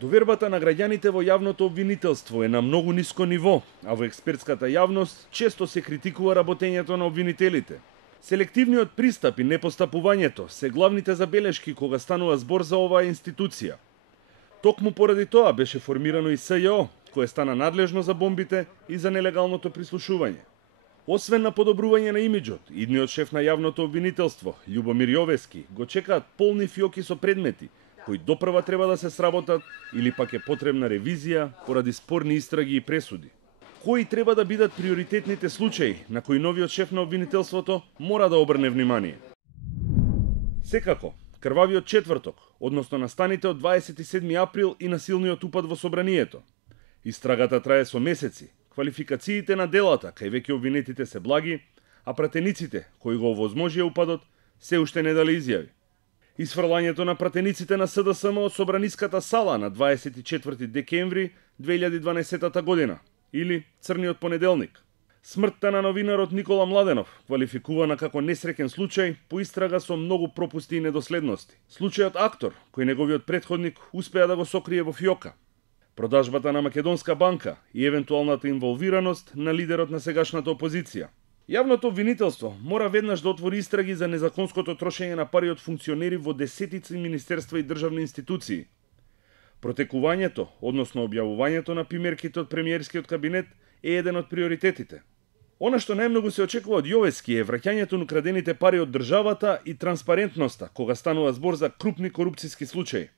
Довербата на граѓаните во јавното обвинителство е на многу ниско ниво, а во експертската јавност често се критикува работењето на обвинителите. Селективниот пристап и непостапувањето се главните забелешки кога станува збор за оваа институција. Токму поради тоа беше формирано и СЈО, кое стана надлежно за бомбите и за нелегалното прислушување. Освен на подобрување на имиџот, идниот шеф на јавното обвинителство, Љубомир Јовески, го чекаат полни фиоки со предмети, кои допрва треба да се сработат или пак е потребна ревизија поради спорни истраги и пресуди. Кои треба да бидат приоритетните случаи на кои новиот шеф на обвинителството мора да обрне внимание? Секако, крвавиот четврток, односно настаните од 27 април и насилниот упад во собранието. Истрагата трае со месеци, квалификациите на делата кај веќе обвинетите се благи, а пратениците кои го овозможија упадот се уште не дали изјави. Исфрлањето на пратениците на СДСМ од собраниската сала на 24 декември 2012 година, или Црниот понеделник. Смртта на новинарот Никола Младенов, квалификувана како несреќен случај по истрага со многу пропусти и недоследности. Случајот Актор, кој неговиот претходник успеа да го сокрие во фиока. Продажбата на Македонска банка и евентуалната инволвираност на лидерот на сегашната опозиција. Јавното обвинителство мора веднаш да отвори истраги за незаконското трошење на пари од функционери во десетици министерства и државни институции. Протекувањето, односно објавувањето на пимерките од премиерскиот кабинет е еден од приоритетите. Она што најмногу се очекува од Јовески е враќањето на крадените пари од државата и транспарентноста кога станува збор за крупни корупциски случаи.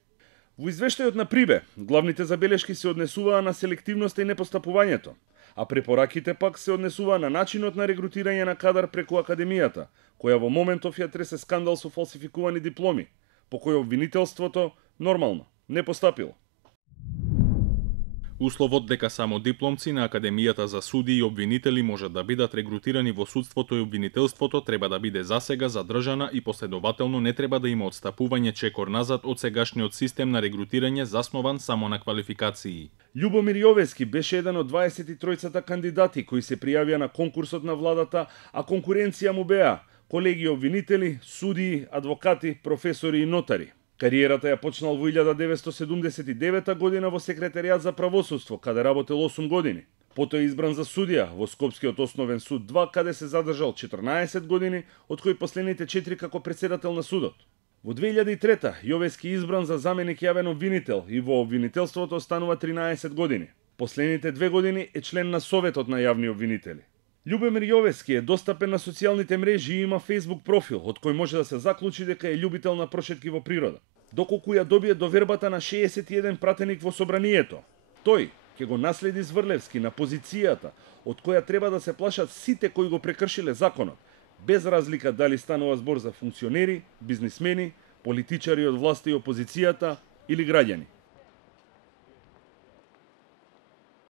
Во извештајот на Прибе, главните забелешки се однесуваа на селективноста и непостапувањето, а препораките пак се однесуваа на начинот на регрутирање на кадар преку академијата, која во моментов ја тресе скандал со фалсификувани дипломи, по кој обвинителството нормално не постапило. Условот дека само дипломци на Академијата за суди и обвинители можат да бидат регрутирани во судството и обвинителството треба да биде засега задржана и последователно не треба да има отстапување чекор назад од сегашниот систем на регрутирање заснован само на квалификации. Љубомир Јовески беше еден од 23-цата кандидати кои се пријавија на конкурсот на владата, а конкуренција му беа колеги обвинители, судии, адвокати, професори и нотари. Кариерата ја почнал во 1979 година во секретаријат за правосудство, каде работел 8 години. Потоа е избран за судија во Скопскиот основен суд 2, каде се задржал 14 години, од кои последните 4 како претседател на судот. Во 2003 Јовески избран за заменик јавен обвинител и во обвинителството останува 13 години. Последните 2 години е член на Советот на јавни обвинители. Љубомир Јовески е достапен на социјалните мрежи и има Facebook профил, од кој може да се заклучи дека е љубител на прошетки во природа. Доколку ја добие довербата на 61 пратеник во собранието, тој ќе го наследи Зврлевски на позицијата од која треба да се плашат сите кои го прекршиле законот, без разлика дали станува збор за функционери, бизнисмени, политичари од власта и опозицијата или граѓани.